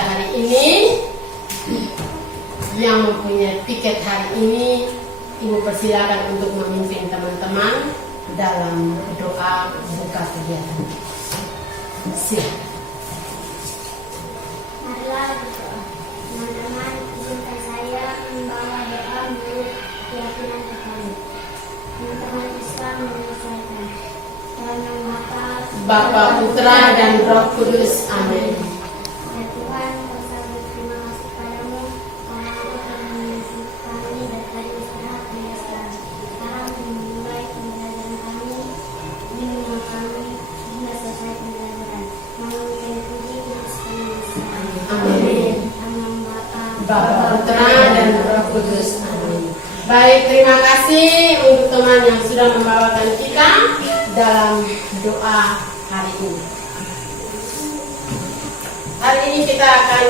kita hari ini. Yang mempunyai piket hari ini, Ibu persilakan untuk memimpin teman-teman dalam doa buka kegiatan. Silakan. Marilah berdoa. Teman-teman, izinkan saya membawa doa menurut keyakinan kami. Teman-teman Islam menyelesaikan. Dalam nama Bapa, Putra, dan Roh Kudus. Amin. Ya Tuhan, kami berterima kasih padamu karena Engkau telah menyucikan kami dari istirahat hingga sekarang. Sekarang memulai pembelajaran kami, bimbinglah kami hingga selesai pembelajaran. Namun kami puji Kudus kami Yesus. Amin. Amin. Bapa, Putra, dan Roh Kudus. Amin. Baik, terima kasih untuk teman yang sudah membawakan kita dalam doa hari ini. Hari ini kita akan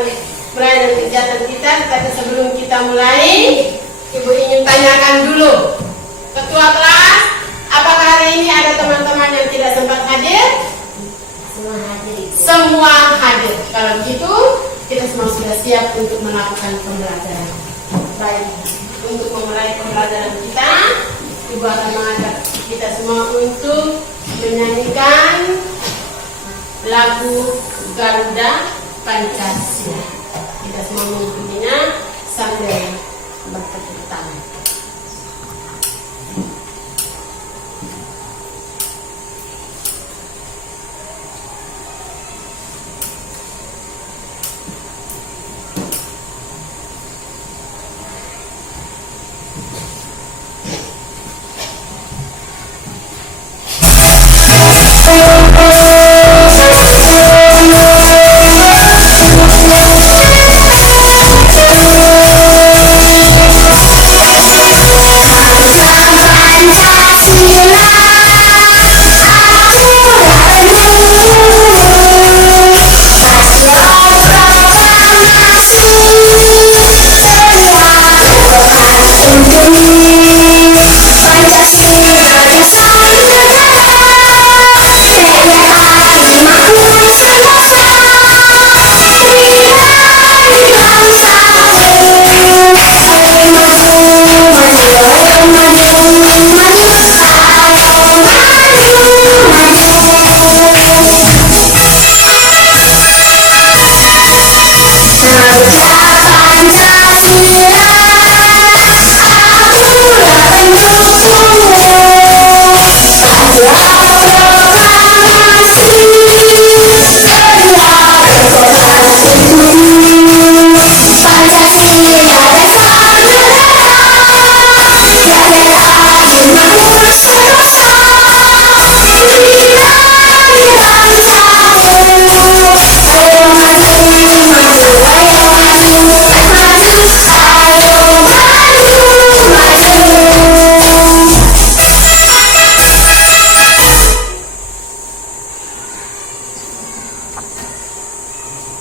mulai dengan kegiatan kita, tapi sebelum kita mulai, Ibu ingin tanyakan dulu, Ketua kelas, apakah hari ini ada teman-teman yang tidak sempat hadir? Semua hadir. Semua hadir. Kalau begitu, kita semua sudah siap untuk melakukan pembelajaran. Baik, untuk memulai pembelajaran kita, Ibu akan mengajak kita semua untuk menyanyikan lagu Garuda Pancasila. Kita semua mengikutinya sambil bertepuk tangan.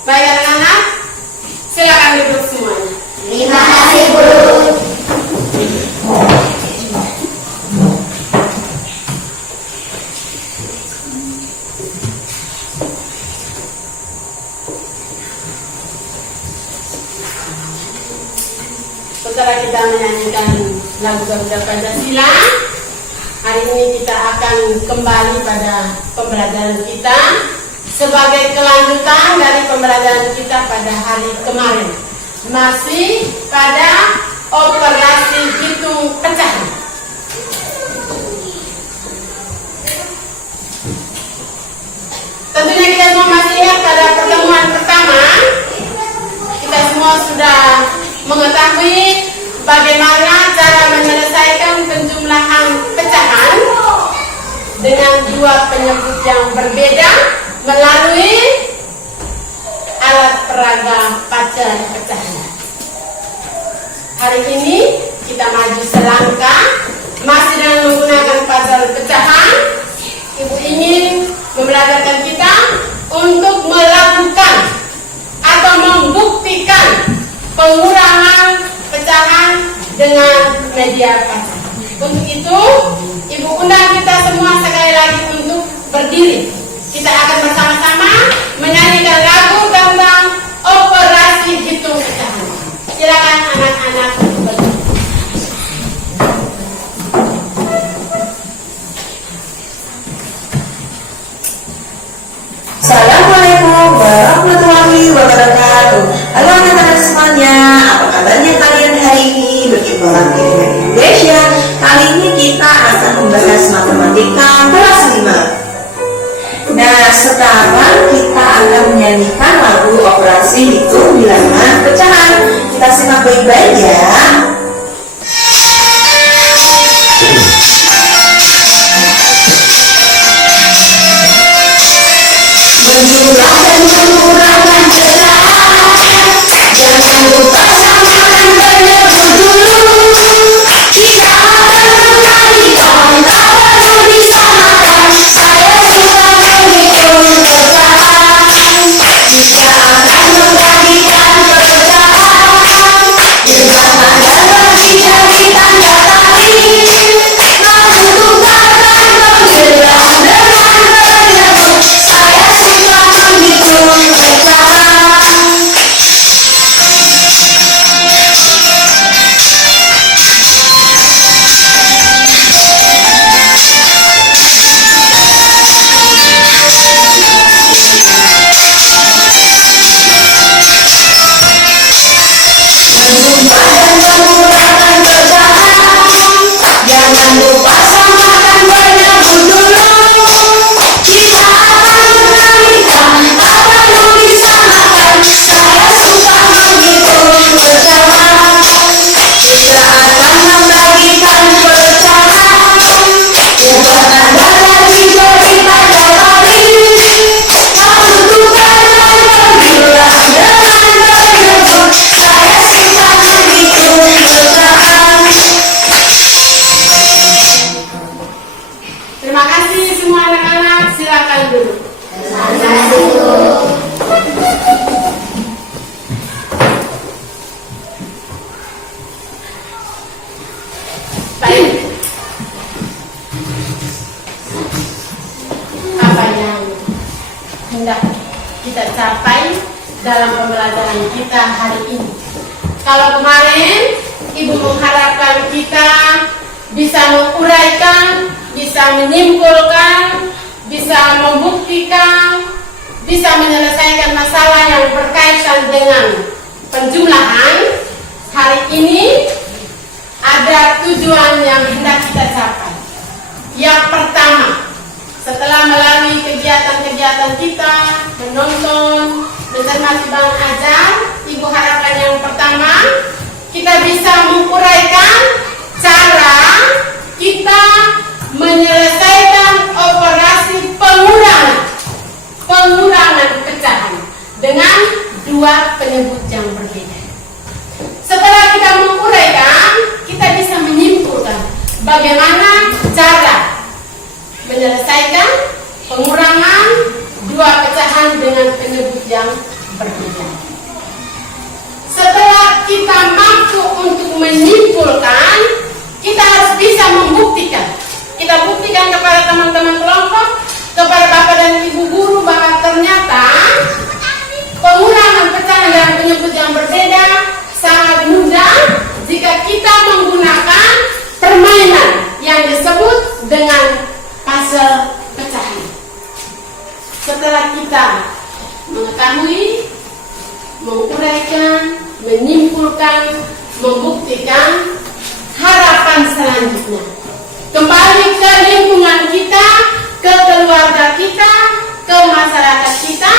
Baik anak-anak, silakan duduk semuanya. Terima kasih, Bu. Setelah kita menyanyikan lagu Garuda Pancasila, hari ini kita akan kembali pada pembelajaran kita sebagai kelanjutan dari pembelajaran kita pada hari kemarin. Masih pada operasi hitung pecahan. Tentunya kita semua masih ingat pada pertemuan pertama, kita semua sudah mengetahui bagaimana cara menyelesaikan penjumlahan pecahan dengan dua penyebut yang berbeda melalui alat peraga pacar pecahan. Hari ini kita maju selangkah, masih dengan menggunakan pacar pecahan. Ibu ingin membelajarkan kita untuk melakukan atau membuktikan pengurangan pecahan dengan media pacar. Untuk itu, Ibu undang kita semua sekali lagi untuk berdiri. Kita akan bersama-sama menyanyikan lagu tentang operasi semuanya, apa kabarnya kalian hari ini? Berjumpa lagi dengan Indonesia. Kali ini kita akan membahas matematika kelas 5. Nah, sekarang kita akan menyanyikan lagu Operasi Hitung Bilangan Pecahan. Kita simak baik-baik ya. Menjumlah dan mengurangan pecahan, jangan lupa samakan penyebut dulu. Kita akan mengkalikan, tak perlu disamakan. Saya suka menghitung pecahan. Kita akan membagikan pecahan, gunakan dan bagi jari tanda tali. Lalu tukarkan penggerak dengan penyebut. Saya suka menghitung pecahan. Menjumlah dan mengurangan pecahan, jangan lupa samakan penyebut dulu. Kita akan mengkalikan, tak perlu disamakan. Saya suka menghitung pecahan. Kita akan membagikan pecahan, ubah tanda dari jari tanda tali. Lalu tukarkan penggerak dengan penyebut. Saya suka menghitung pecahan. Terima kasih semua anak-anak, silakan duduk. Baik. Apa yang hendak kita capai dalam pembelajaran kita hari ini? Kalau kemarin Ibu mengharapkan kita bisa menguraikan, bisa menyimpulkan, bisa membuktikan, bisa menyelesaikan masalah yang berkaitan dengan penjumlahan. Hari ini ada tujuan yang hendak kita capai. Yang pertama, setelah melalui kegiatan-kegiatan kita, menonton, mencermati Bang Ajar, Ibu harapkan yang pertama, kita bisa menguraikan cara kita menyelesaikan operasi pengurangan pecahan dengan dua penyebut yang berbeda. Setelah kita menguraikan, kita bisa menyimpulkan bagaimana cara menyelesaikan pengurangan dua pecahan dengan penyebut yang berbeda. Setelah kita mampu untuk menyimpulkan, kita harus bisa membuktikan. Kita buktikan kepada teman-teman kelompok, kepada Bapak dan Ibu guru bahwa ternyata pengurangan pecahan dan penyebut yang berbeda sangat mudah jika kita menggunakan permainan yang disebut dengan puzzle pecahan. Setelah kita mengetahui, menguraikan, menyimpulkan, membuktikan, harapan selanjutnya kembali ke lingkungan kita, ke keluarga kita, ke masyarakat kita,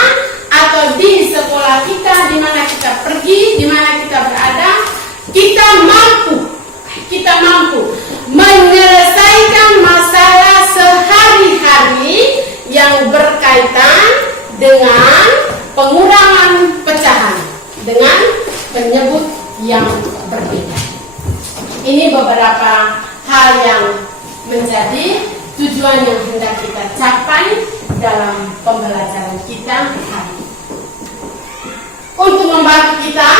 atau di sekolah kita, di mana kita pergi, di mana kita berada, kita mampu menyelesaikan masalah sehari-hari yang berkaitan dengan pengurangan pecahan dengan penyebut yang berbeda. Ini beberapa hal yang menjadi tujuan yang hendak kita capai dalam pembelajaran kita hari ini. Untuk membantu kita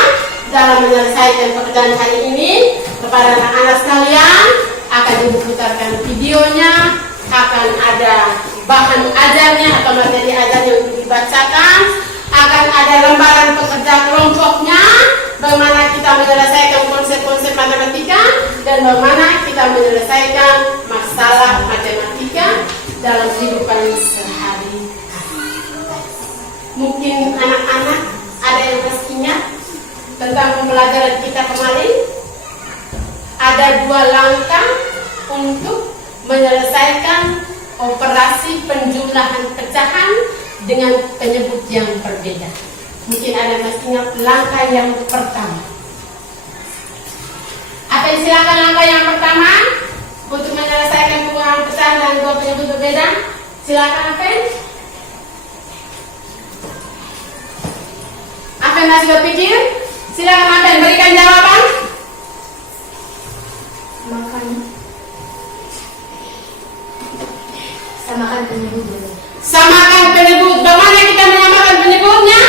dalam menyelesaikan pekerjaan hari ini, kepada anak-anak sekalian akan diputarkan videonya, akan ada bahan ajarnya atau materi ajarnya untuk dibacakan, akan ada lembaran pekerja kelompoknya, bagaimana kita menyelesaikan konsep-konsep matematika dan bagaimana kita menyelesaikan masalah matematika dalam kehidupan sehari-hari. Mungkin anak-anak ada yang masih ingat tentang pembelajaran kita kemarin, ada 2 langkah untuk menyelesaikan operasi penjumlahan pecahan dengan penyebut yang berbeda. Mungkin ada masih ingat langkah yang pertama. Apa silakan langkah yang pertama untuk menyelesaikan pengurangan pecahan dengan 2 penyebut berbeda? Silakan Apen. Apen masih berpikir? Silakan Apen berikan jawaban. Samakan penyebut dulu. Samakan penyebut. Bagaimana kita menyamakan penyebutnya?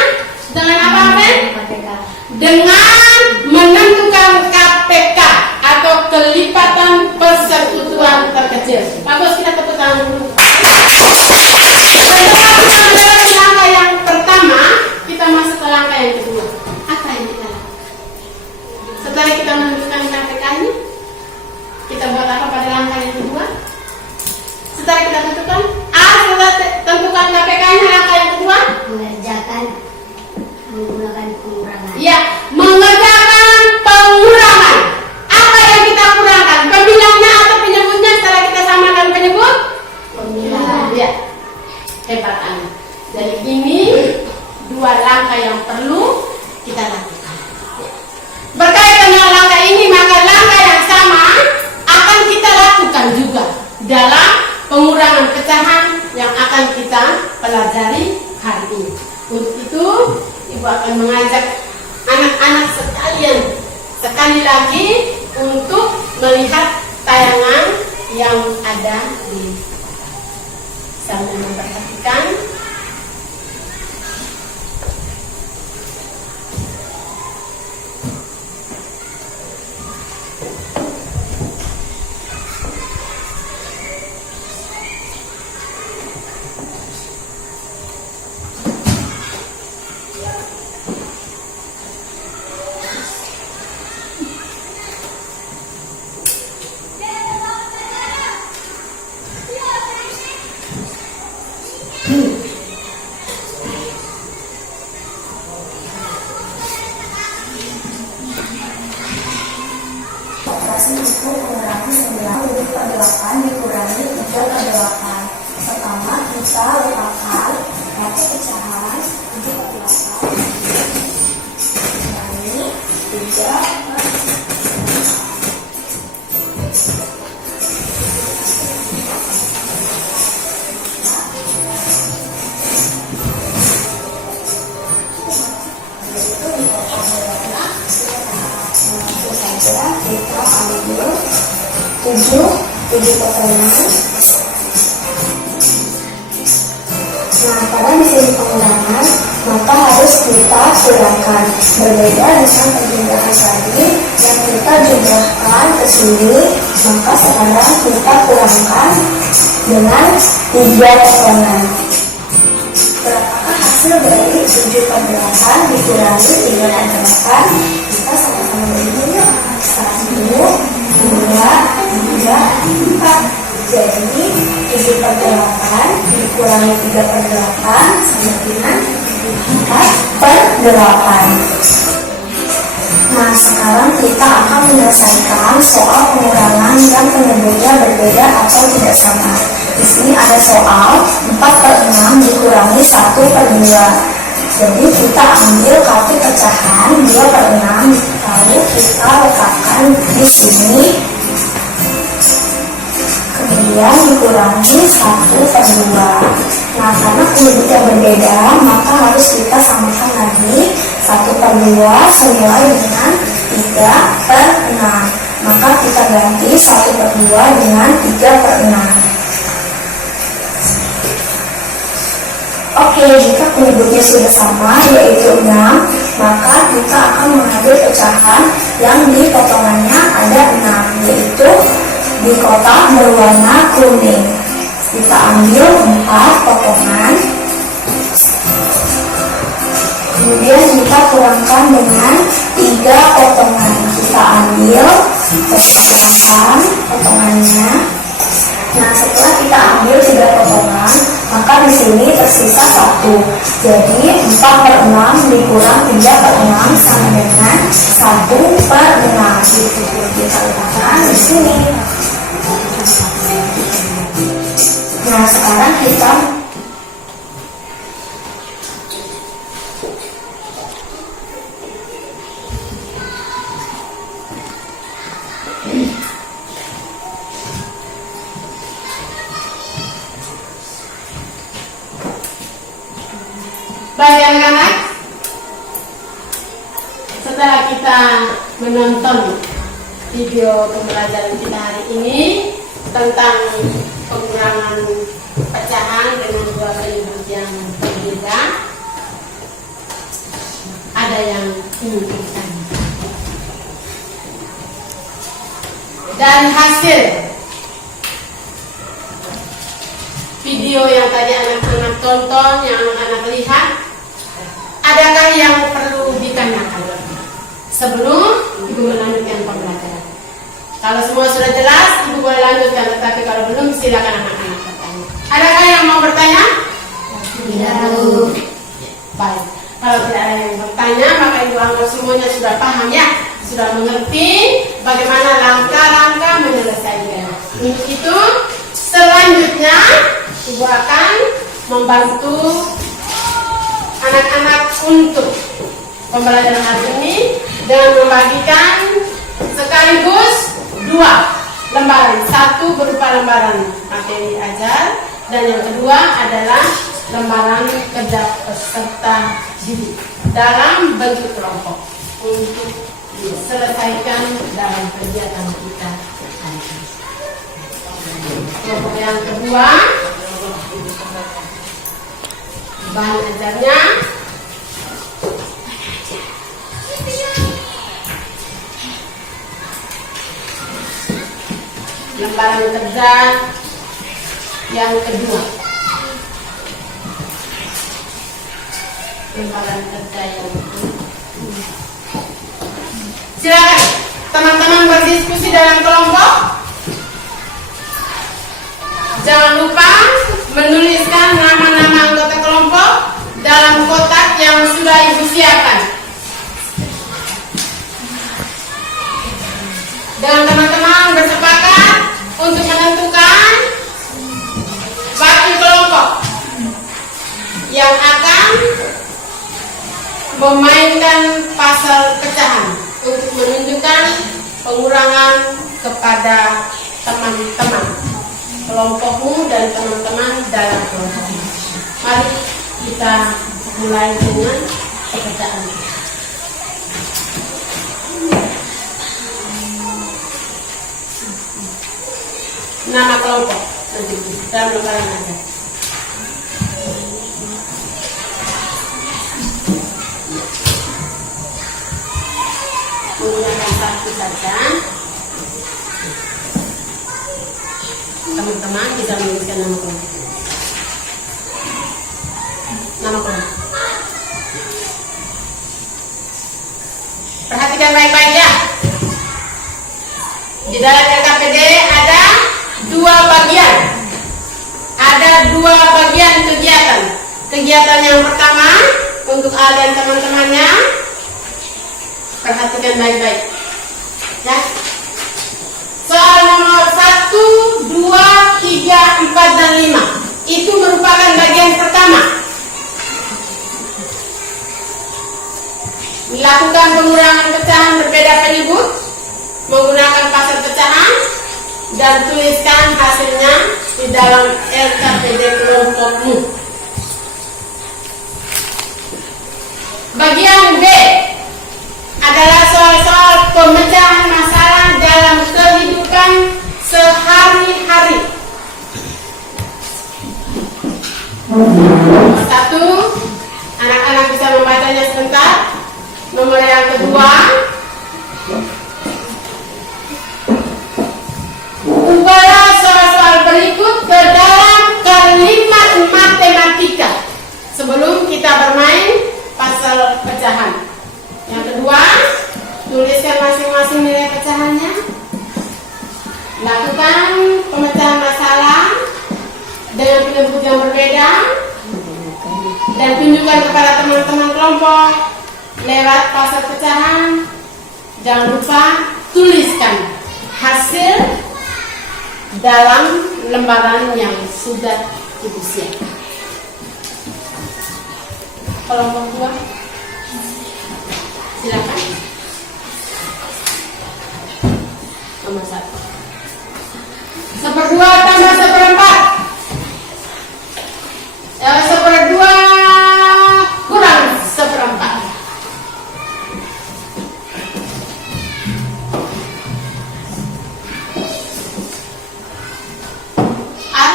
Dengan apa, Apen? Dengan menentukan KPK atau kelipatan persekutuan terkecil. Bagus, kita tepuk tangan dulu. Setelah kita menjalankan langkah yang pertama, kita masuk ke langkah yang kedua. Apa yang kita lakukan? Setelah kita menentukan KPK-nya, kita buat apa pada langkah yang kedua? Setelah kita tentukan, setelah tentukan KPK-nya, langkah yang kedua Mengerjakan menggunakan pengurangan. ya, mengerjakan pengurangan. Apa yang kita kurangkan? Pemilahnya atau penyebutnya? Setelah kita samakan penyebut Pemilahan. ya, hebat Anda. Jadi ini 2 langkah yang perlu kita lakukan. Berkaitan dengan langkah ini, maka langkah yang sama akan kita lakukan juga dalam pengurangan pecahan yang akan kita pelajari hari ini. Untuk itu, Ibu akan mengajak anak-anak sekalian sekali lagi untuk melihat tayangan yang ada di sambil memperhatikan. Operasi itu mengurangi 9 lebih per 8 dikurangi 3 per 8. Pertama kita letakkan satu pecahan 7 per 8 kurangi 3 per 7 pertemuan. Nah, pada mesin pengurangan maka harus kita kurangkan. Berbeda dengan penjumlahan tadi yang kita jumlahkan ke sini, maka sekarang kita kurangkan dengan 3 potongan. Berapakah hasil dari 7 per 8 dikurangi 3 per 8? Kita sama-sama berhitung yuk. 1, 2, 3, 4. Jadi 7 per 8 dikurangi 3 per 8 sama dengan 4 per 8. Nah, sekarang kita akan menyelesaikan soal pengurangan yang penyebutnya berbeda atau tidak sama. Di sini ada soal 4 per 6 dikurangi 1 per 2. Jadi kita ambil kartu pecahan 2 per 6, lalu kita letakkan di sini. Kemudian dikurangi 1 per 2. Nah, karena penyebutnya berbeda, maka harus kita samakan lagi. 1 per 2 senilai dengan 3 per 6. Maka kita ganti 1 per 2 dengan 3 per 6. Oke, jika penyebutnya sudah sama, yaitu 6, maka kita akan mengambil pecahan yang di potongannya ada 6, yaitu di kotak berwarna kuning. Kita ambil 4 potongan, kemudian kita kurangkan dengan 3 potongan. Kita ambil pecahan potongannya. Nah, setelah kita ambil 3 potongan, maka di sini tersisa 1. Jadi 4/6 dikurang 3/6 sama dengan 1/6. Itu kita letakkan di sini. Nah, sekarang kita baik anak-anak, setelah kita menonton video pembelajaran kita hari ini tentang pengurangan pecahan dengan dua penyebut yang berbeda, ada yang ingin bertanya. Dan hasil video yang tadi anak-anak tonton, yang anak-anak lihat, adakah yang perlu ditanyakan sebelum Ibu melanjutkan pembelajaran? Kalau semua sudah jelas, Ibu boleh lanjutkan. Tetapi kalau belum, silakan anak-anak bertanya. Adakah yang mau bertanya? tidak. Baik. Kalau tidak ada yang bertanya, maka Ibu anggap semuanya sudah paham ya, sudah mengerti bagaimana langkah-langkah menyelesaikan. Untuk itu, selanjutnya Ibu akan membantu anak-anak untuk pembelajaran hari ini dengan membagikan sekaligus 2 lembaran. Satu berupa lembaran materi ajar, dan yang kedua adalah lembaran kerja peserta didik dalam bentuk kelompok untuk diselesaikan dalam kegiatan kita hari ini. Kelompok yang kedua, bahan ajarnya lembaran kerja yang kedua. Lembaran kerja yang kedua. Silakan teman-teman berdiskusi dalam kelompok. Jangan lupa menuliskan nama-nama anggota kelompok dalam kotak yang sudah Ibu siapkan. Dan teman-teman bersepakat untuk menentukan wakil kelompok yang akan memainkan pasal pecahan untuk menunjukkan pengurangan kepada teman-teman kelompokmu dan teman-teman dalam kelompokmu. Mari kita mulai dengan pekerjaan. Nama kelompok nanti dalam lembaran aja. Menggunakan satu saja. Teman-teman bisa menuliskan nama kelompok. Nama kelompok. Perhatikan baik-baik ya. Di dalam LKPD ada 2 bagian. Ada 2 bagian kegiatan. Kegiatan yang pertama untuk A dan teman-temannya. Perhatikan baik-baik. Ya. Soal nomor 1, 2, 3, 4, dan 5. Itu merupakan bagian pertama. Melakukan pengurangan pecahan berbeda penyebut menggunakan pasal pecahan dan tuliskan hasilnya di dalam LKPD kelompokmu. Bagian B adalah soal-soal pemecahan masalah dalam kehidupan sehari-hari. Nomor 1, anak-anak bisa membacanya sebentar. Nomor yang kedua, ubahlah soal-soal berikut ke dalam kalimat matematika sebelum kita bermain pasal pecahan. Yang kedua, tuliskan masing-masing nilai pecahannya. Lakukan pemecahan masalah dengan penyebut yang berbeda. dan tunjukkan kepada teman-teman kelompok lewat pasal pecahan. Jangan lupa tuliskan hasil dalam lembaran yang sudah Ibu siapkan. Kelompok 2, silakan. Nomor 1. 1/2 tambah 1/4. 1/2 kurang 1/4. A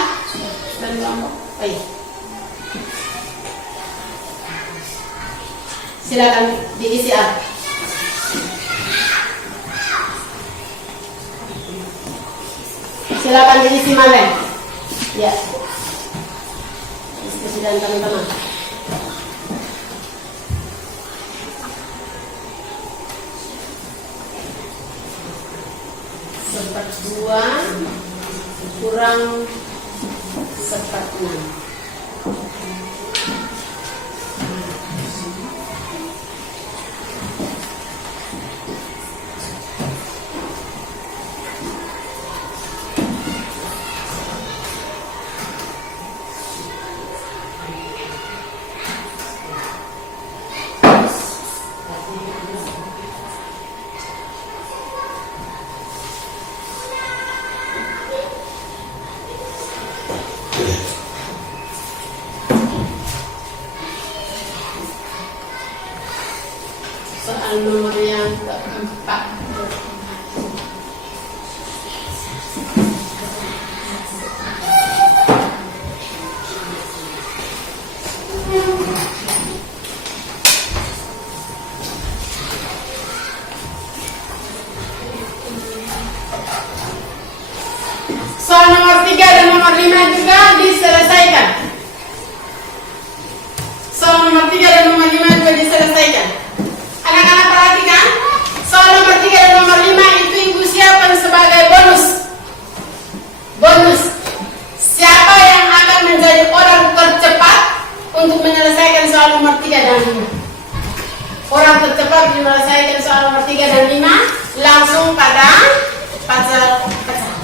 dan kelompok B. Silakan diisi A. Silakan diisi Malen. Ya. Diskusi dan teman-teman. Seperdua kurang 1/6. Soal nomor yang keempat. Soal nomor 3 dan nomor 5 juga diselesaikan. Soal nomor 3 dan nomor 5 juga diselesaikan. Anak-anak perhatikan, soal nomor 3 dan nomor 5 itu Ibu siapkan sebagai bonus. Bonus. Siapa yang akan menjadi orang tercepat untuk menyelesaikan soal nomor 3 dan 5? Orang tercepat menyelesaikan soal nomor 3 dan 5 langsung pada pasal pecahan.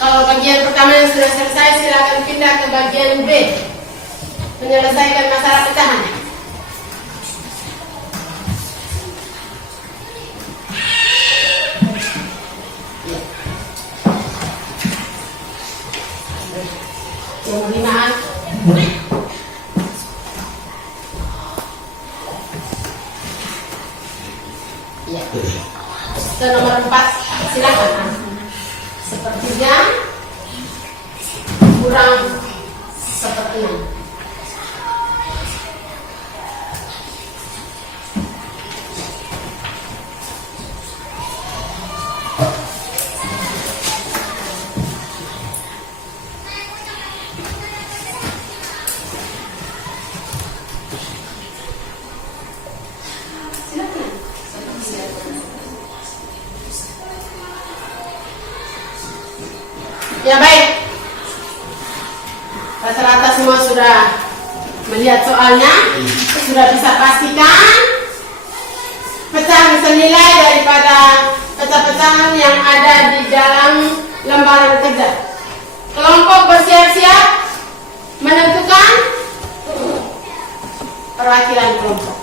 Kalau bagian pertama yang sudah selesai, silakan pindah ke bagian B, menyelesaikan masalah pecahan. Nomor 5. Ya. Ke nomor 4, silakan. Sepertiga kurang 1/6. Ya baik, rata-rata semua sudah melihat soalnya, sudah bisa pastikan pecahan senilai daripada pecah-pecahan yang ada di dalam lembaran kerja. Kelompok bersiap-siap menentukan perwakilan kelompok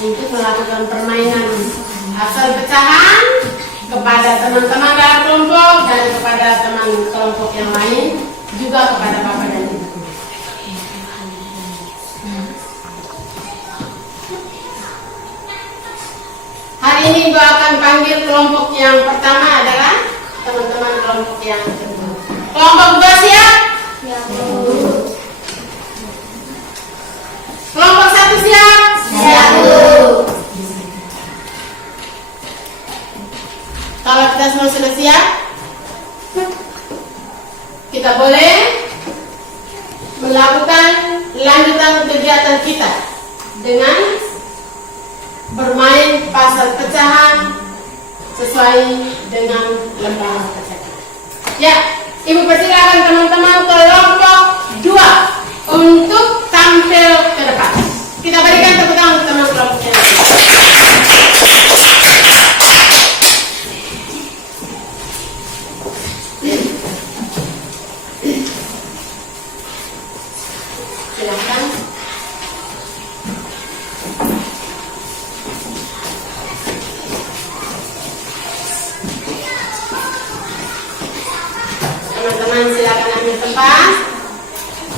untuk melakukan permainan asal pecahan kepada teman-teman dalam kelompok dan kepada teman kelompok yang lain, juga kepada Bapak dan Ibu. Hari ini Ibu akan panggil kelompok yang pertama adalah teman-teman kelompok yang kedua. Kelompok 2 siap? Ya, Bu. Kita semua sudah siap? Kita boleh melakukan lanjutan kegiatan kita dengan bermain pasal pecahan sesuai dengan lembar pecahan. Ya, Ibu persilakan teman-teman kelompok 2 untuk tampil ke depan. Kita berikan tepuk tangan untuk teman kelompoknya. Silakan. Teman-teman silakan ambil tempat,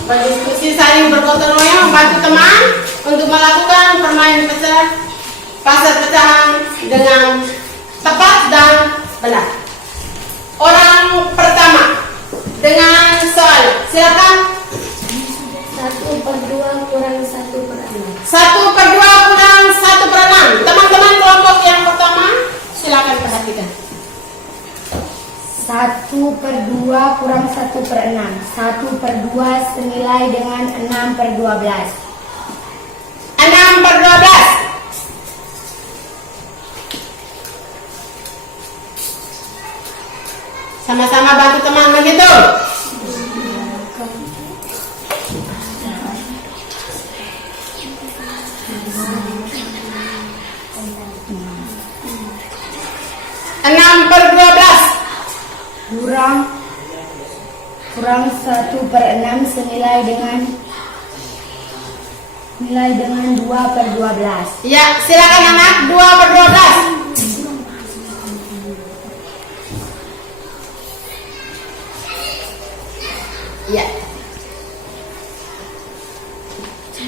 berdiskusi saling bergotong royong, membantu teman untuk melakukan permainan pasal pecahan dengan tepat dan benar. Orang pertama dengan soal, silakan. 1/2 kurang 1/6. 1/2 kurang 1/6. Teman-teman kelompok yang pertama, silakan perhatikan. 1/2 kurang 1/6. 1/2 senilai dengan 6/12. 6/12. Sama-sama bantu teman menghitung. Kurang 1/6 senilai dengan 2/12. Ya, silakan anak. 2/12. Ya.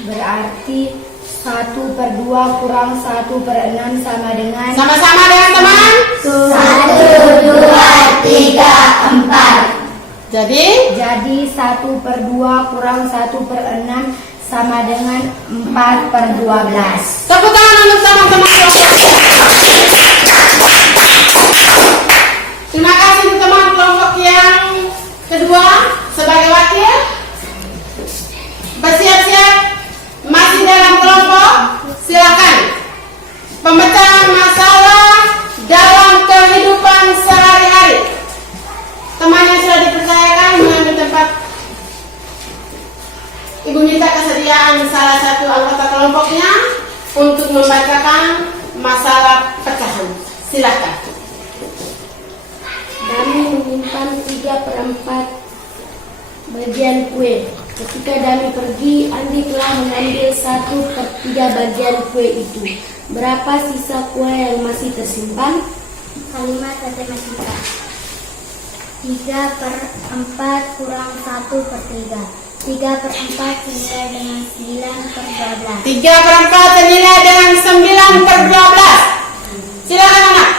Berarti 1/2 kurang 1/6 sama dengan Sama-sama dengan teman. 1, 2, 3, 4. Jadi 1/2 kurang 1/6 sama dengan 4/12. tepuk tangan untuk teman-teman kelompok. Terima kasih untuk teman kelompok yang kedua sebagai wakil. Bersiap-siap masih dalam kelompok. Silakan pemecahan masalah dalam kehidupan sehari-hari. Teman yang sudah dipercayakan mengambil tempat. Ibu minta kesediaan salah satu anggota kelompoknya untuk membacakan masalah pecahan. Silakan. Dami menyimpan 3/4 bagian kue. Ketika Dami pergi, Andi telah mengambil 1/3 bagian kue itu. Berapa sisa kue yang masih tersimpan? Kalimat matematika. 3/4 kurang 1/3. 3/4 senilai dengan 9/12. 3/4 senilai dengan 9/12. Silakan anak.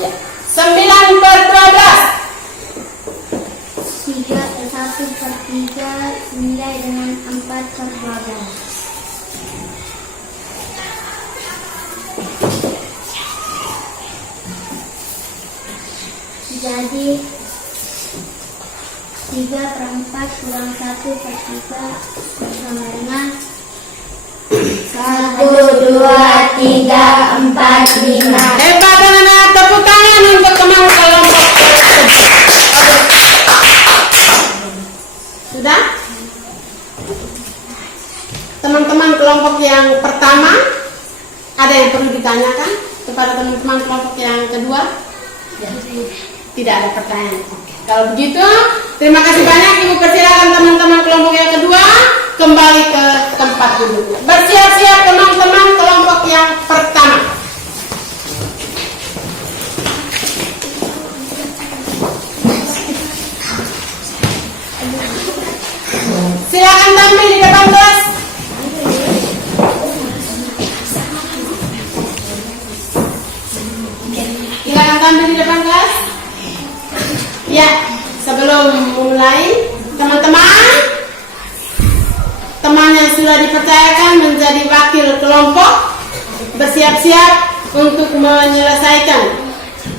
Ya. 9/12. 1/3 senilai dengan 4/12. Jadi 3/4 kurang 1/3 sama dengan 1, 2, 3, 4, 5. Hebat anak-anak, tepuk tangan untuk teman kelompok. Sudah? Teman-teman kelompok yang pertama, ada yang perlu ditanyakan kepada teman-teman kelompok yang kedua? Tidak ada pertanyaan. Oke. Kalau begitu, terima kasih banyak. Ibu persilakan teman-teman kelompok yang kedua kembali ke tempat duduk. Bersiap-siap teman-teman kelompok yang pertama. Silakan tampil di depan kelas. Silakan tampil di depan kelas. Ya, sebelum mulai, teman-teman yang sudah dipercayakan menjadi wakil kelompok, bersiap-siap untuk menyelesaikan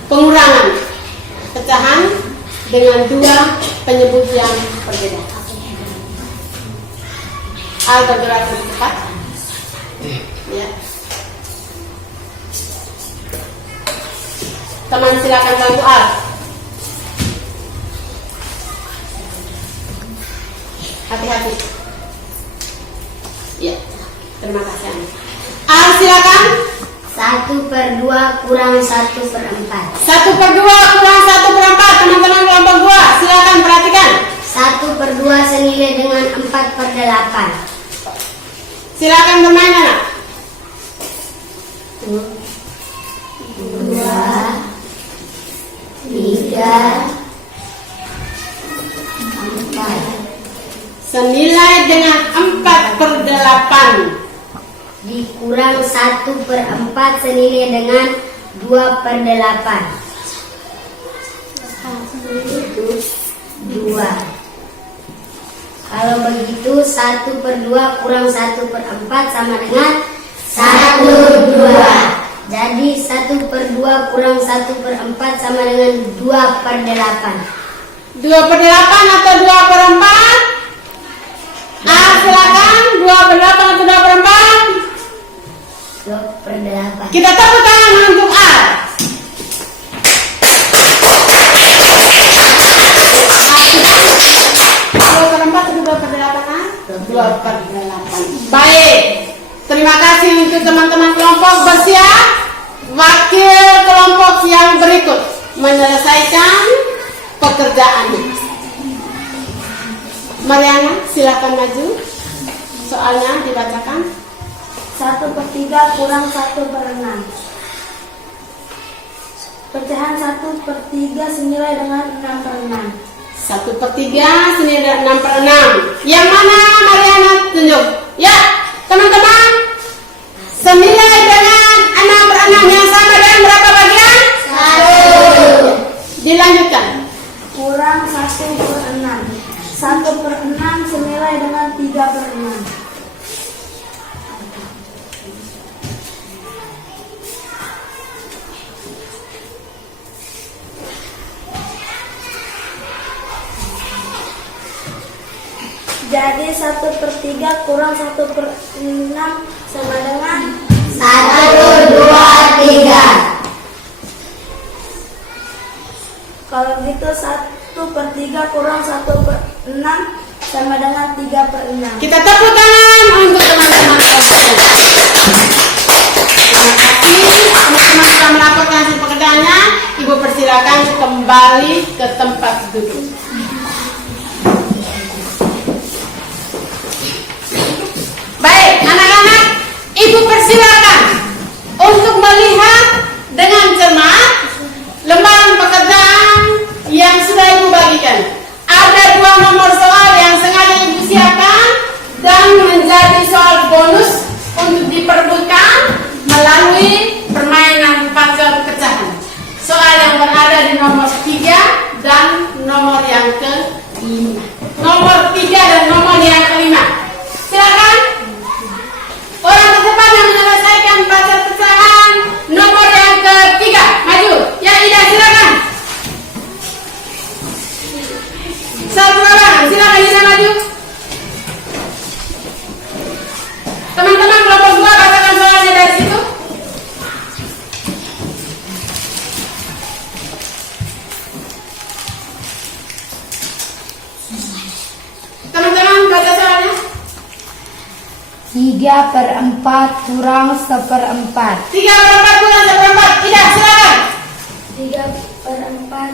pengurangan pecahan dengan dua penyebut yang berbeda. Al bergerak lebih cepat. Ya. Teman silakan bantu Al. Hati-hati. Ya, terima kasih. Al silakan. 1/2 kurang 1/4. 1/2 kurang 1/4. Teman-teman kelompok 2 silakan perhatikan. 1/2 senilai dengan 4/8. Silakan bermain anak. 2, 3, 4 Senilai dengan 4/8 dikurang 1/4 senilai dengan 2/8. Itu 2. Kalau begitu 1/2 kurang 1/4 sama dengan 1/2. Jadi 1/2 kurang 1/4 sama dengan 2/8. 2/8 atau 2/4? Silakan 2/8 atau 2/4? 2/8. Kita tepuk tangan untuk A. 2/4 atau 2/8? 2/8. Baik. Terima kasih untuk teman-teman kelompok bersiap. Wakil kelompok yang berikut menyelesaikan pekerjaannya. Mariana, silakan maju. Soalnya dibacakan. 1/3 kurang 1/6. Pecahan 1/3 senilai dengan 6/6. 1/3 senilai dengan 6/6. Yang mana Mariana tunjuk? Ya, teman-teman. Senilai dengan 6/6 yang sama dengan berapa bagian? 1. Dilanjutkan. Kurang 1/6. 1/6 senilai dengan 3/6. Jadi 1/3 kurang 1/6 sama dengan 1, 2, 3. Kalau gitu 1/3 kurang 1/6 sama dengan 3/6. Kita tepuk tangan untuk teman-teman sekalian. Terima kasih teman-teman sudah melaporkan hasil pekerjaannya. Ibu persilakan kembali ke tempat duduk. Baik, anak-anak, Ibu persilakan untuk melihat dengan cermat lembaran pekerjaan yang sudah Ibu bagikan. Ada 2 nomor soal yang sengaja Ibu siapkan dan menjadi soal bonus untuk diperebutkan melalui permainan pagar pecahan. Soal yang berada di nomor 3 dan nomor yang ke-5. Nomor 3 dan nomor yang ke-5. Silakan. Orang terdepan yang menyelesaikan pagar pecahan nomor yang ke-3. Maju. Ya, Ida, silakan. Satu orang, silakan Ida maju. Teman-teman kelompok 2 bacakan soalnya dari situ. Teman-teman baca soalnya. 3/4 kurang 1/4. 3/4 kurang 1/4. Ida, silakan. 3/4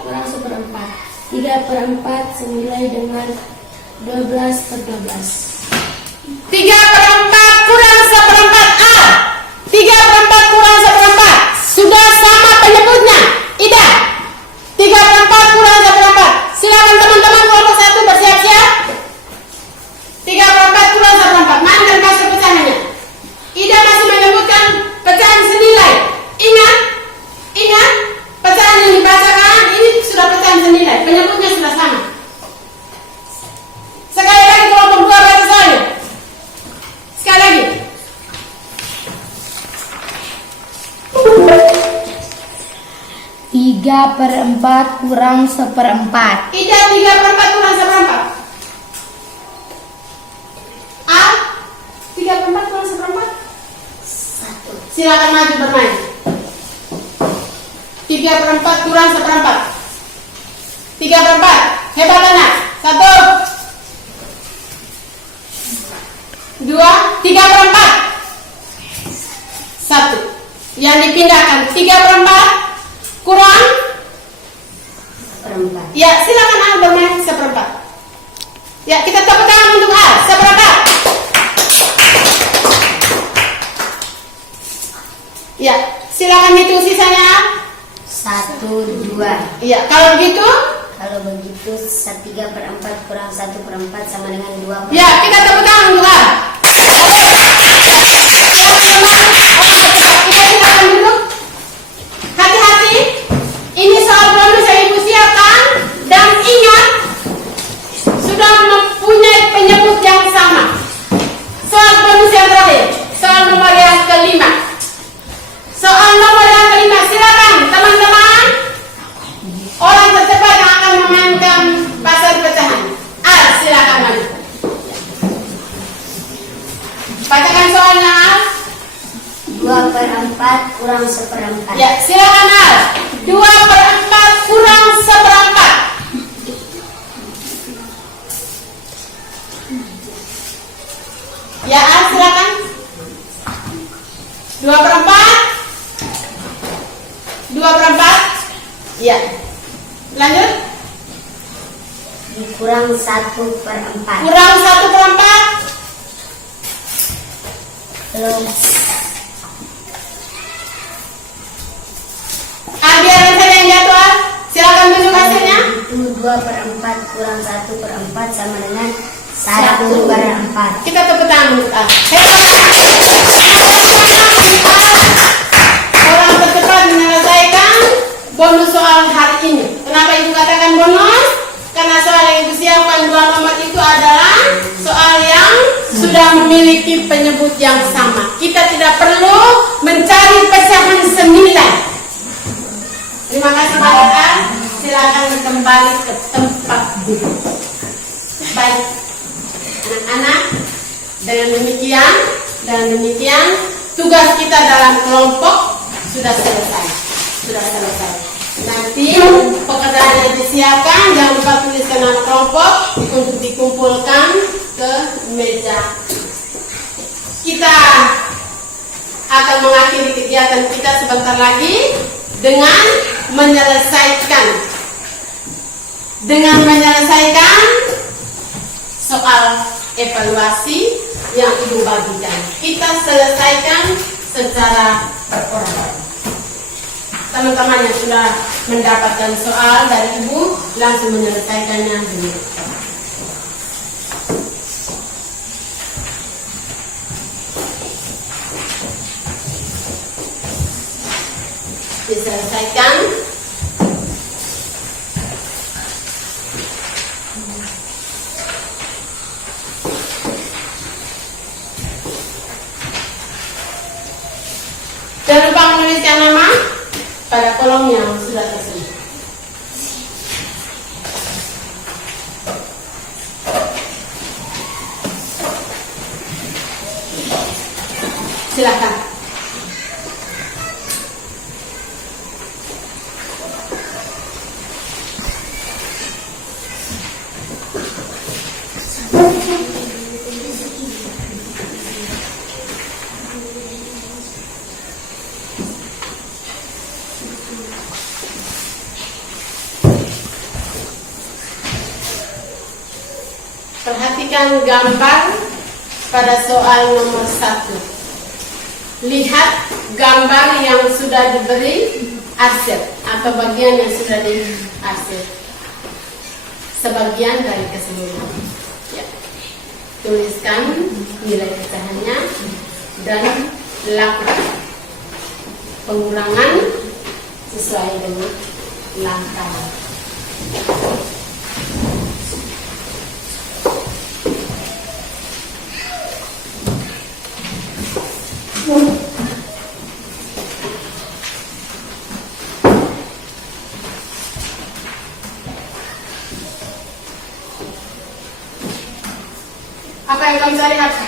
kurang 1/4. 3/4 senilai dengan 12/12. 3/4 kurang 1/4. A. 3/4 kurang 1/4. Sudah sama penyebutnya. Ida. 3/4 kurang 1/4. Silakan teman-teman kelompok 1 bersiap-siap. 3/4 kurang 1/4. Mana dan kasih pecahannya? Ida masih menyebutkan pecahan senilai. Ingat, pecahan yang dibacakan ini sudah pecahan senilai. Penyebutnya sudah sama. Sekali lagi kelompok 2 baca soalnya. 3/4 kurang 1/4. Ida 3/4 kurang 1/4. A 3/4 kurang 1/4. 1. Silakan maju bermain. 3/4 kurang 1/4. 3/4. Hebat anak. 1 2 3/4. 1. Yang dipindahkan 3/4 kurang 1/4. ya, silakan A bermain 1/4. Ya, kita tepuk tangan untuk A 1/4. Ya, silakan hitung sisanya A. 1, 2. Ya, kalau begitu Kalau begitu 3/4 kurang 1/4 sama dengan 2/4. ya, kita tepuk tangan untuk A. Silakan duduk. Hati-hati. Ini soal bonus yang Ibu siapkan. Dan ingat, sudah mempunyai penyebut yang sama. Soal bonus yang terakhir, soal nomor yang kelima. Soal nomor yang kelima, silakan teman-teman. Orang tercepat yang akan memainkan pasar pecahan. A, silakan maju. Bacakan soalnya A. 2/4 kurang 1/4. Ya, silakan Al. 2/4 kurang 1/4. Ya, Al, silakan. 2/4. 2/4. Ya. Lanjut. Dikurang 1/4. Kurang 1/4. Plus Biarkan saja yang jatuh, Al. Silakan tunjuk hasilnya. itu 2/4 kurang 1/4 sama dengan 1/4. Kita tepuk tangan untuk Al. Orang tercepat menyelesaikan bonus soal hari ini. Kenapa Ibu katakan bonus? Karena soal yang Ibu siapkan 2 nomor itu adalah soal yang sudah memiliki penyebut yang sama. Kita tidak perlu mencari pecahan sembilan. Terima kasih banyak, Al. Silakan kembali ke tempat duduk. Baik, anak-anak. Dengan demikian tugas kita dalam kelompok sudah selesai. Nanti pekerjaan yang disiapkan, jangan lupa tuliskan nama kelompok untuk dikumpulkan ke meja. Kita akan mengakhiri kegiatan kita sebentar lagi dengan menyelesaikan soal evaluasi yang Ibu bagikan. Kita selesaikan secara berorang. Teman-teman yang sudah mendapatkan soal dari Ibu langsung menyelesaikannya dulu. Diselesaikan. Jangan lupa menuliskan nama pada kolom yang sudah tersedia. Silakan. Perhatikan gambar pada soal nomor 1. Lihat gambar yang sudah diberi arsip atau bagian yang sudah diarsip. Sebagian dari keseluruhan. Ya. Tuliskan nilai pecahannya dan lakukan pengurangan sesuai dengan langkah. Apa yang kamu cari apa?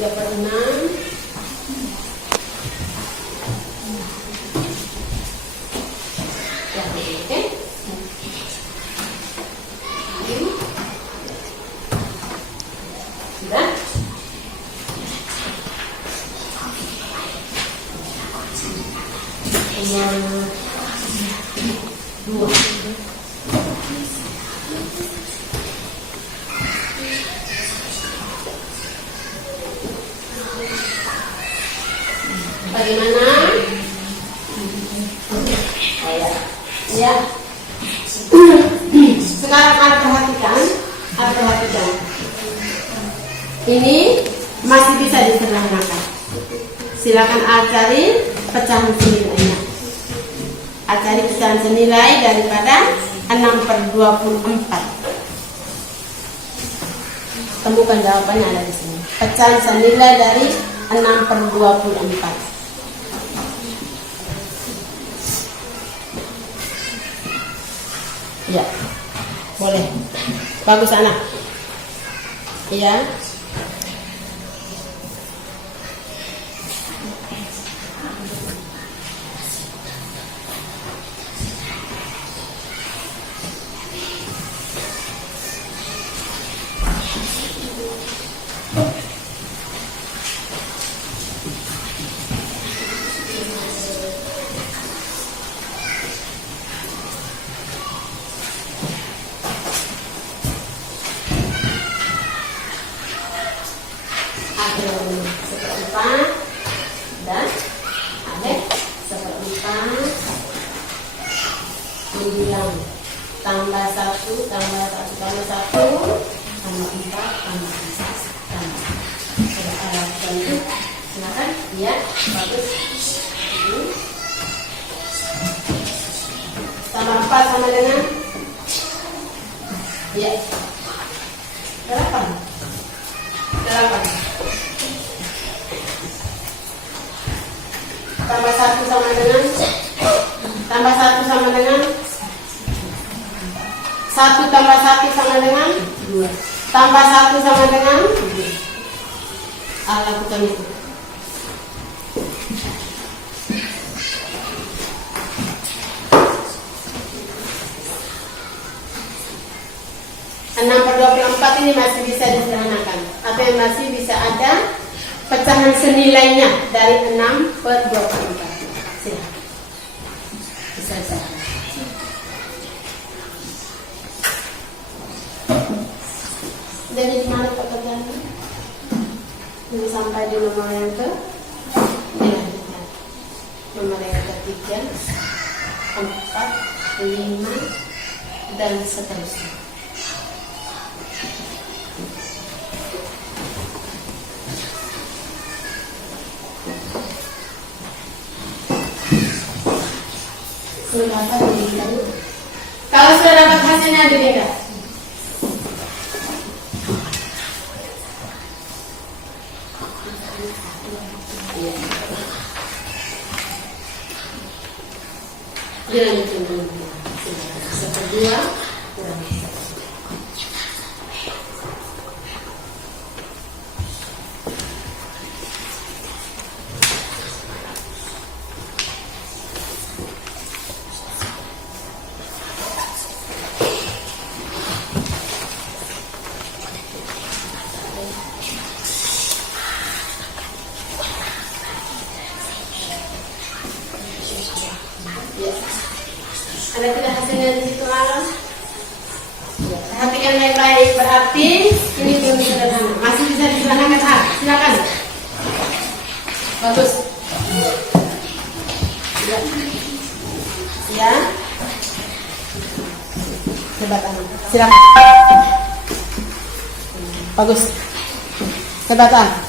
Tiga per 6. Ya, oke. Sudah? Nomor 2. Bagaimana? Ya. Sekarang Anda perhatikan. Ini masih bisa disederhanakan. Silakan cari pecahan senilainya. Cari pecahan senilai daripada 6/24. Temukan jawabannya ada di sini. Pecahan senilai dari 6/24. Ya, boleh. Bagus anak. Ya. Seperempat dan ada seperempat 9 tambah 1 tambah 1 tambah 1 tambah 4 tambah 4 tambah. Ada contoh, silakan. Ya, bagus. Tambah 4 sama dengan ya 8. Tambah 1 sama dengan 1 tambah 1 sama dengan 2. Tambah 1 sama dengan 2. Lakukan itu. Enam per 24 ini masih bisa disederhanakan, atau yang masih bisa ada pecahan senilainya dari 6/24. Silakan. Bisa saya. Jadi di mana pekerjaannya? Ini sampai di nomor yang ke dilanjutkan. Nomor yang ketiga, 4, 5 dan seterusnya. Kalau sudah dapat hasilnya dibeda. Dilanjutkan dulu. Kedua, ada tidak hasilnya di situ malam? Ya, perhatikan baik-baik, berarti ini belum sederhana, masih bisa disederhanakan. Silakan. Bagus. Ya. Sebat tangan. Silakan. Bagus. Sebat tangan.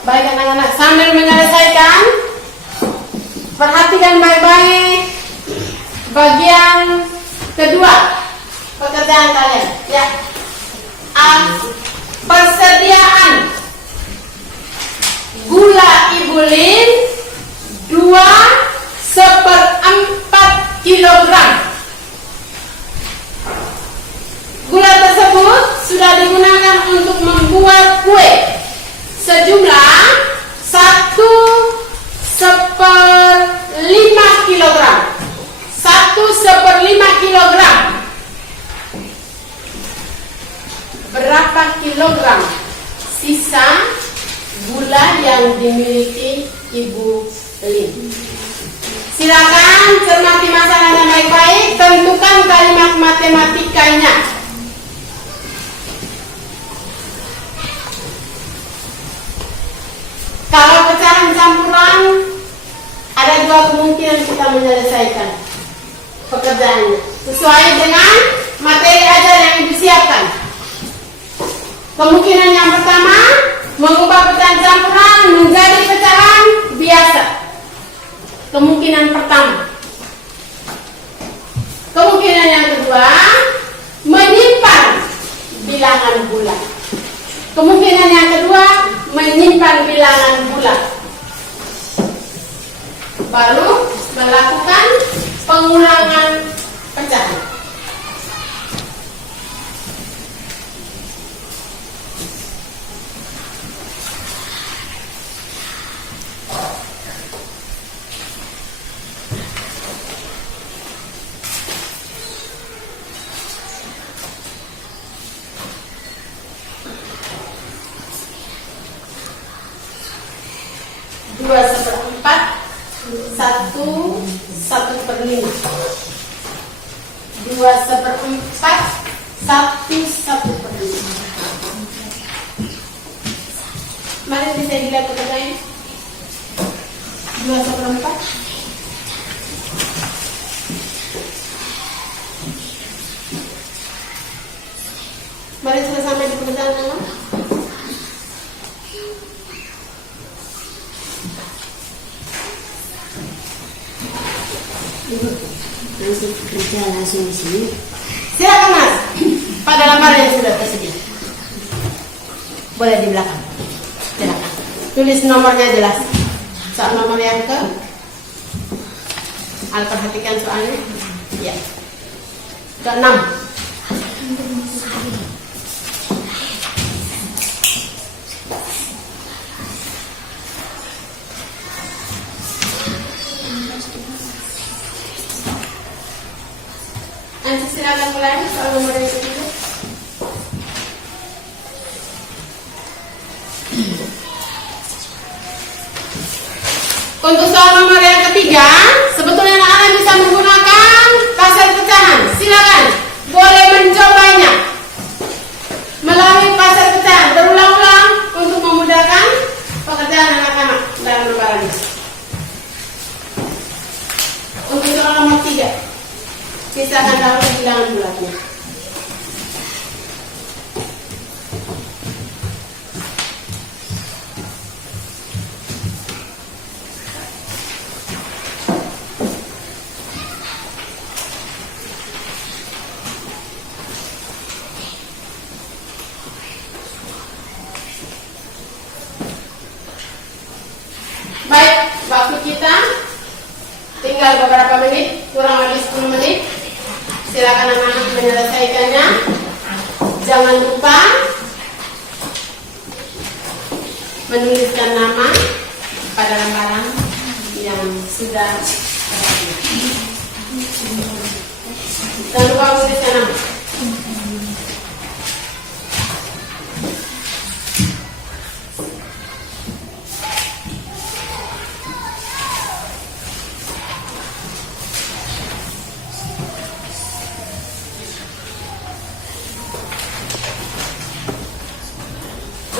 Baik anak-anak, sambil menyelesaikan, perhatikan baik-baik bagian kedua pekerjaan kalian. Ya, persediaan gula ibulin 2/4 kilogram. Gula tersebut sudah digunakan untuk membuat kue sejumlah 1/5 kilogram. 1/5 kilogram. Berapa kilogram sisa gula yang dimiliki Ibu Lin? Silakan cermati masalahnya baik-baik, tentukan kalimat matematikanya. Kalau pecahan campuran, ada dua kemungkinan kita menyelesaikan pekerjaannya sesuai dengan materi ajar yang Ibu siapkan. Kemungkinan yang pertama, mengubah pecahan campuran menjadi pecahan biasa. Kemungkinan pertama. Kemungkinan yang kedua, menyimpan bilangan gula. Kemungkinan yang kedua, menyimpan bilangan gula. Baru melakukan pengulangan pecahan. Dua 1/4, 1/5. 2/4, 1/5. Mari bisa dilihat pekerjaannya. 2/4. Mari sudah sampai di pekerjaan teman. Langsung kerja langsung di sini. Silakan Mas, pada lembar yang sudah tersedia. Boleh di belakang. Silakan. Tulis nomornya jelas. Soal nomor yang ke. Perhatikan soalnya. Ya. Ke-6. Silakan mulai soal nomor yang ketiga. Untuk soal nomor yang ketiga, sebetulnya anak-anak bisa menggunakan pasal pecahan. Silakan, boleh mencobanya melalui pasal pecahan berulang-ulang untuk memudahkan pekerjaan anak-anak dalam lembaran ini. Untuk soal nomor 3, sisakan dahulu bilangan bulatnya. Baik, waktu kita tinggal beberapa menit, kurang lebih 10 menit. menyelesaikannya, jangan lupa menuliskan nama pada lembaran yang sudah ada. Jangan lupa menuliskan nama.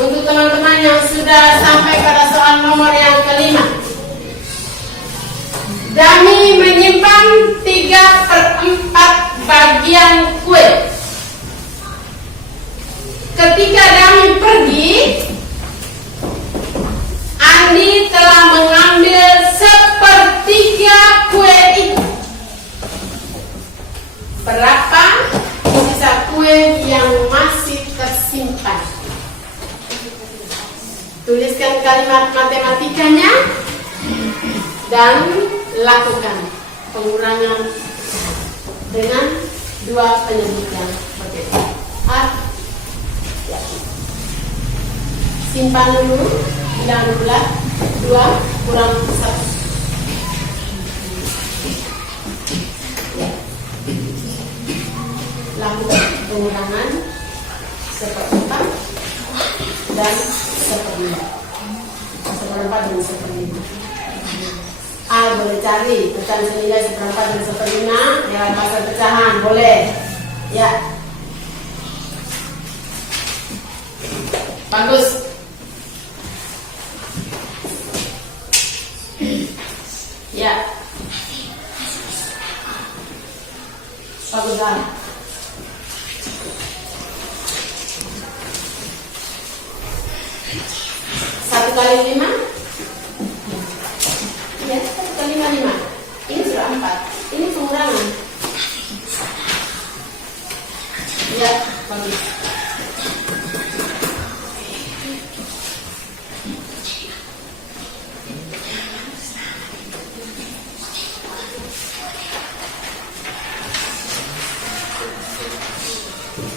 Untuk teman-teman yang sudah sampai pada soal nomor yang kelima, Dami menyimpan 3/4 bagian kue. Ketika Dami pergi, Andi telah mengambil 1/3 kue itu. Berapa sisa kue yang masih tersimpan? Tuliskan kalimat matematikanya dan lakukan pengurangan dengan 2 penyebut yang berbeda. Simpan dulu, bilang bulat 2 kurang 1. Lakukan pengurangan 1/4 dan 1/5. 1/4 dan 1/5. Boleh cari pecahan senilai 1/4 dan 1/5 lewat pasal pecahan, boleh. Ya. Bagus. Ya. Bagus lah. Satu kali 5. Ya, 1 kali 5. Ini sudah 4. Ini pengurangan. Ya, bagus.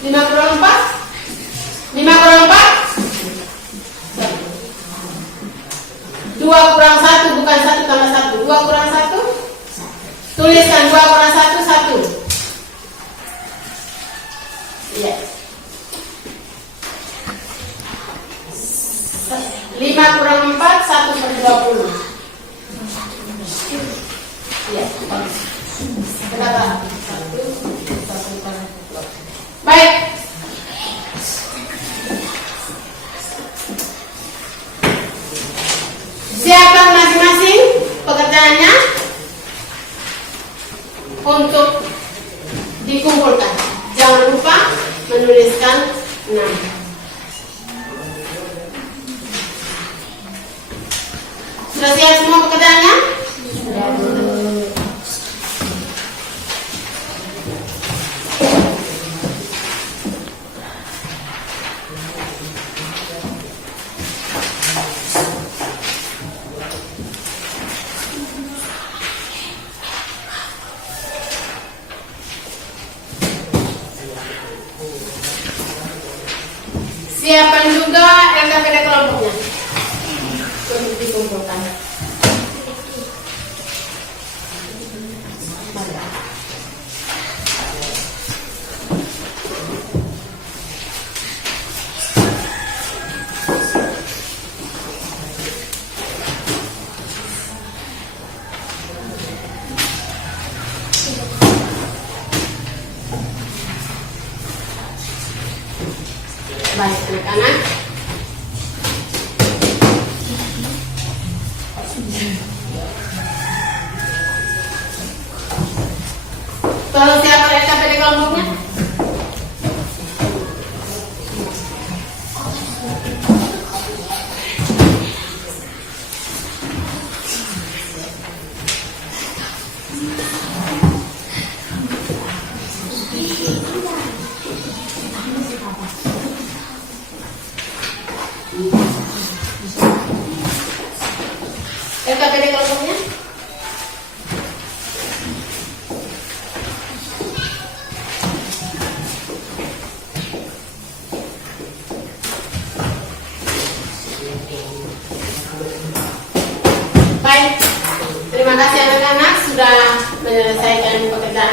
Lima kurang 4. 5 kurang 4. 2 kurang 1, bukan 1 tambah 1. 2 kurang 1. Tuliskan 2 kurang 1, 1. Iya. 5 kurang 4, 1/20. Iya. Berapa? 1/20. Baik. Siapkan masing-masing pekerjaannya untuk dikumpulkan. Jangan lupa menuliskan nama. Sudah siap semua pekerjaannya? Siapkan juga LKPD kelompoknya untuk dikumpulkan. Baik, anak-anak. Tolong siapa LKPD kelompoknya? LKPD kelompoknya?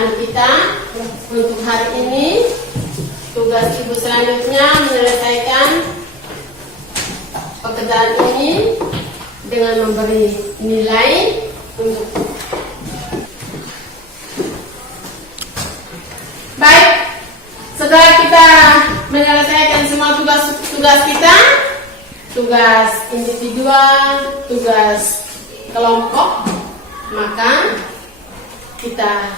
pembelajaran kita untuk hari ini. Tugas ibu selanjutnya menyelesaikan pekerjaan ini dengan memberi nilai untuk. Baik, setelah kita menyelesaikan semua tugas kita, tugas individual, tugas kelompok, maka kita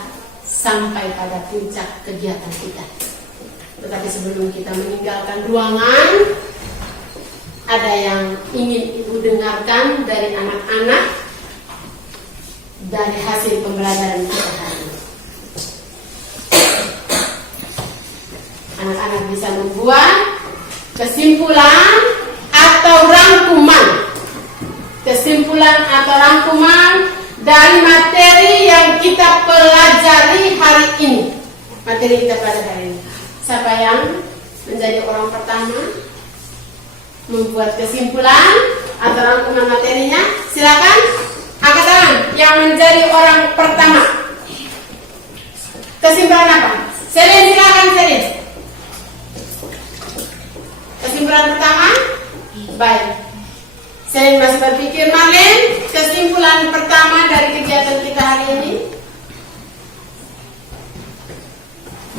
sampai pada puncak kegiatan kita. Tetapi sebelum kita meninggalkan ruangan, ada yang ingin ibu dengarkan dari anak-anak dari hasil pembelajaran kita hari ini. Anak-anak bisa membuat kesimpulan atau rangkuman. Kesimpulan atau rangkuman dari materi yang kita pelajari hari ini. Materi kita pelajari hari ini. Siapa yang menjadi orang pertama membuat kesimpulan atau rangkuman materinya? Silakan angkat tangan yang menjadi orang pertama. Kesimpulan apa? Selin, silakan Selin. Kesimpulan pertama? Baik. Selin masih berpikir. Marlin, kesimpulan pertama dari kegiatan kita hari ini?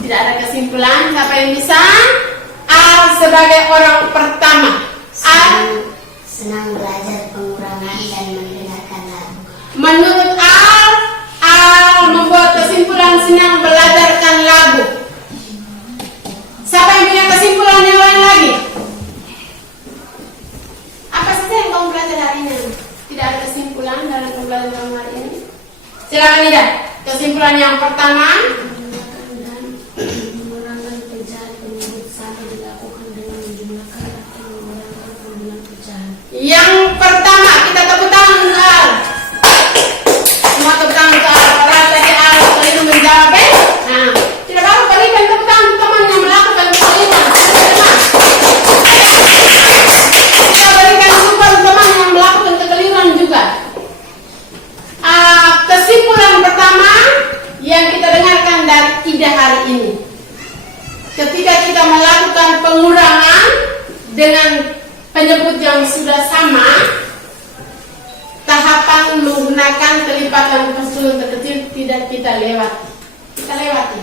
Tidak ada kesimpulan. Siapa yang bisa? Al sebagai orang pertama. Senang belajar pengurangan dan mendengarkan lagu. Menurut Al membuat kesimpulan senang belajarkan lagu. Siapa yang punya kesimpulan yang lain lagi? Apa saja yang kamu belajar hari ini? Tidak ada kesimpulan dalam pembelajaran hari ini. Silakan Ida. Kesimpulan yang pertama. Mengurangan pecahan penyebut sama dilakukan dengan menjumlahkan atau mengurangkan pembulan pecahan. Yang pertama, kita tepuk tangan untuk Al. Semua tepuk tangan untuk Al. Orang tadi Al keliru menjawab. Nah, tidak apa-apa, berikan tepuk tangan untuk teman yang melakukan kelima. Kita berikan support teman yang melakukan kekeliruan juga. Kesimpulan pertama yang kita dengarkan dari Ida hari ini, ketika kita melakukan pengurangan dengan penyebut yang sudah sama, tahapan menggunakan kelipatan pensul terkecil tidak kita lewati.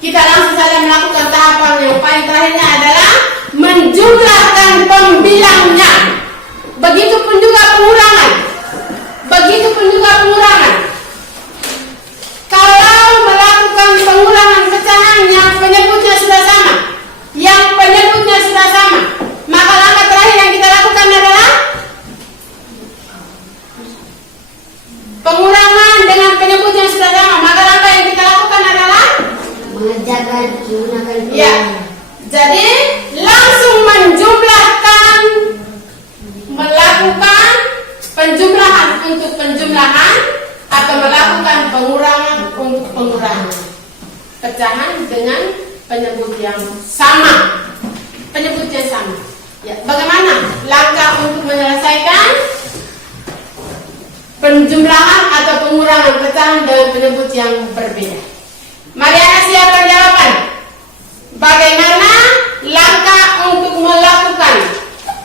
Kita langsung saja melakukan tahapan yang paling terakhirnya adalah menjumlahkan pembilangnya. Begitupun juga pengurangan. Kalau melakukan pengurangan pecahan yang penyebutnya sudah sama, maka langkah terakhir yang kita lakukan adalah pengurangan dengan penyebut yang sudah sama. Maka langkah yang kita lakukan adalah Mengerjakan menggunakan ya. Jadi langsung melakukan penjumlahan untuk penjumlahan atau melakukan pengurangan untuk pengurangan. Pecahan dengan penyebut yang sama. Ya, bagaimana langkah untuk menyelesaikan penjumlahan atau pengurangan pecahan dengan penyebut yang berbeda? Mari anak siapkan jawaban. Bagaimana langkah untuk melakukan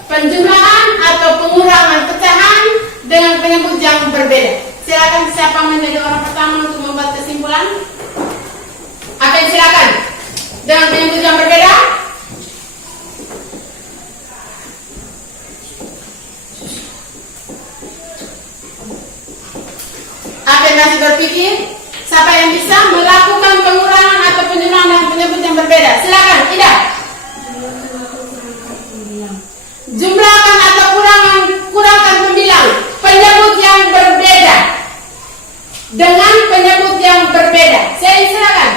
penjumlahan atau pengurangan pecahan dengan penyebut yang berbeda? Silakan, siapa menjadi orang pertama untuk membuat kesimpulan? Akan silakan. Dengan penyebut yang berbeda? Akan masih berpikir? Siapa yang bisa melakukan pengurangan atau penjumlahan dengan penyebut yang berbeda? Silakan, Ida. Jumlahkan atau kurangkan pembilang penyebut yang berbeda dengan penyebut yang berbeda. Silakan.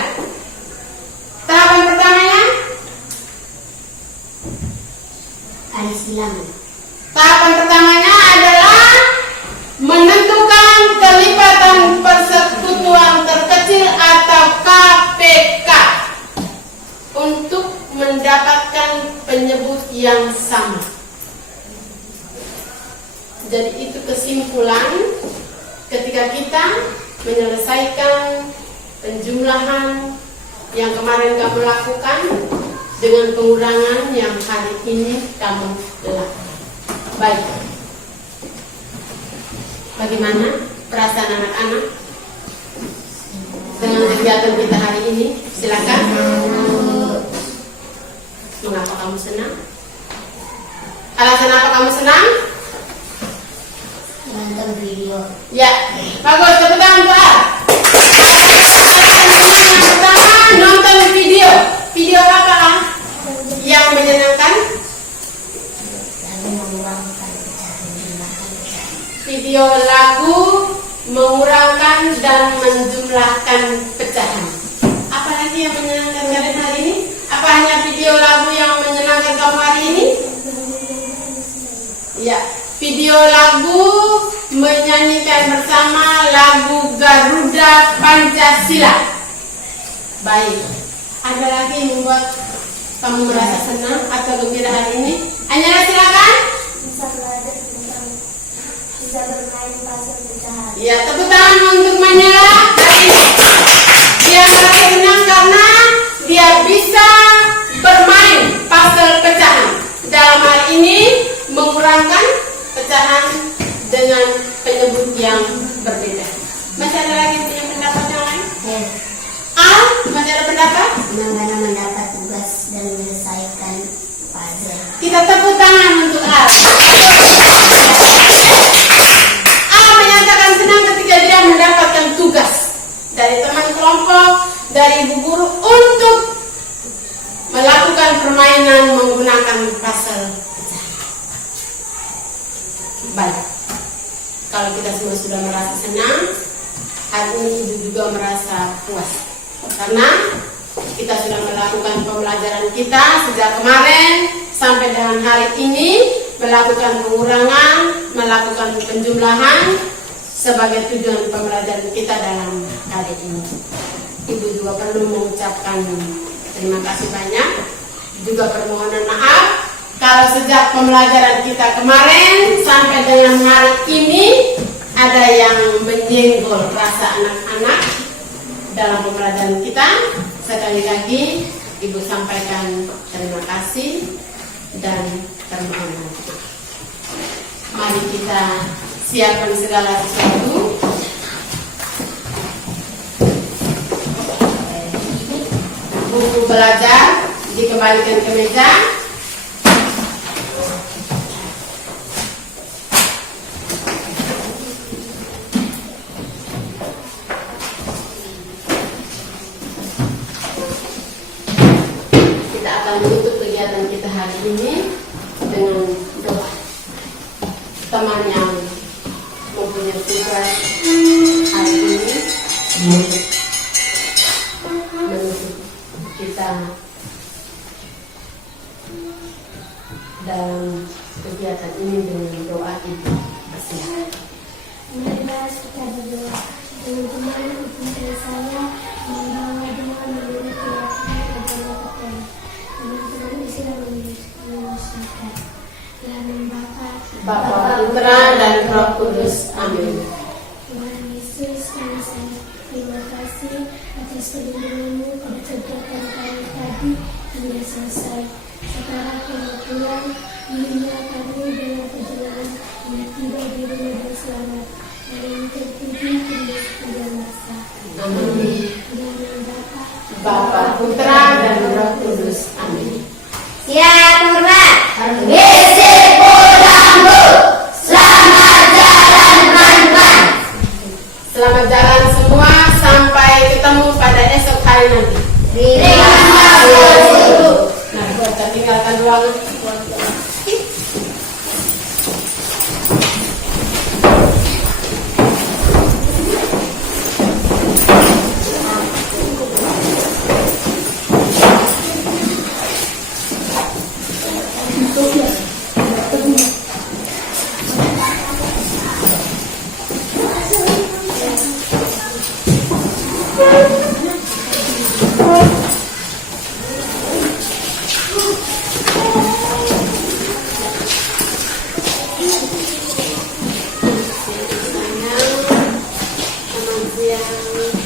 Tahapan pertamanya garis bilangan. Tahapan pertamanya adalah menentukan kelipatan persekutuan terkecil atau KPK untuk mendapatkan penyebut yang sama. Jadi itu kesimpulan ketika kita menyelesaikan penjumlahan yang kemarin kamu lakukan dengan pengurangan yang hari ini kamu lakukan. Baik. Bagaimana perasaan anak-anak dengan kegiatan kita hari ini? Silakan. Mengapa kamu senang? Alasan apa kamu senang? Nonton video. Ya, bagus. Tepuk tangan untuk Al. Yang pertama, nonton video. Video apa, Al? Yang menyenangkan? Lalu mengurangkan pecahan jumlahkan pecahan. Video lagu mengurangkan dan menjumlahkan pecahan. Apa lagi yang menyenangkan kalian hari ini? Apa hanya video lagu yang menyenangkan kamu hari ini? Ya, video lagu menyanyikan bersama lagu Garuda Pancasila. Baik. Ada lagi yang membuat kamu merasa senang atau gembira hari ini? Anyara, silakan. Bisa belajar tentang bisa bermain pasal pecahan. Ya, tepuk tangan untuk Manyala. Dia merasa senang karena dia bisa bermain puzzle pecahan. Dalam hal ini mengurangkan pecahan dengan penyebut yang berbeda. Masih ada lagi yang punya pendapat yang lain? Ya. Al, masih ada pendapat? Bagaimana mendapat tugas dan menyelesaikan puzzle. Kita tepuk tangan untuk Al. Al menyatakan senang ketika dia mendapatkan tugas dari teman kelompok, dari ibu guru untuk melakukan permainan menggunakan puzzle. Baik, kalau kita semua sudah merasa senang, hari ini ibu juga merasa puas karena kita sudah melakukan pembelajaran kita sejak kemarin sampai dengan hari ini, melakukan pengurangan, melakukan penjumlahan sebagai tujuan pembelajaran kita dalam hari ini. Ibu juga perlu mengucapkan terima kasih banyak, juga permohonan maaf kalau sejak pembelajaran kita kemarin sampai dengan hari ini ada yang menyenggol rasa anak-anak dalam pembelajaran kita. Sekali lagi Ibu sampaikan terima kasih dan termohon maaf. Mari kita siapkan segala sesuatu. Buku belajar dikembalikan ke meja. Kita akan menutup kegiatan kita hari ini dengan doa. Teman yang mempunyai tugas hari ini menutup kita dalam kegiatan ini dengan doa itu. Silakan. Marilah kita berdoa. Teman-teman, izinkan saya membawa doa menurut keyakinan agama kita. Teman-teman bisa mengusahakan. Dalam Bapa, Putra, dan Roh Kudus. Amin. Tuhan Yesus, kami sangat terima kasih atas perlindungan-Mu pada kegiatan kami tadi hingga selesai. Sekarang kami pulang, lindungilah kami dengan perjalanan yang tiba di rumah dan selamat. Hari ini terpuji Kristus dan masa. Amin. Dalam Bapa, Putra, dan Roh Kudus. Amin. Siap, hormat. Selamat jalan semua sampai ketemu pada esok hari nanti. Terima kasih. Nah, buat tinggalkan ruangan. Selamat siang.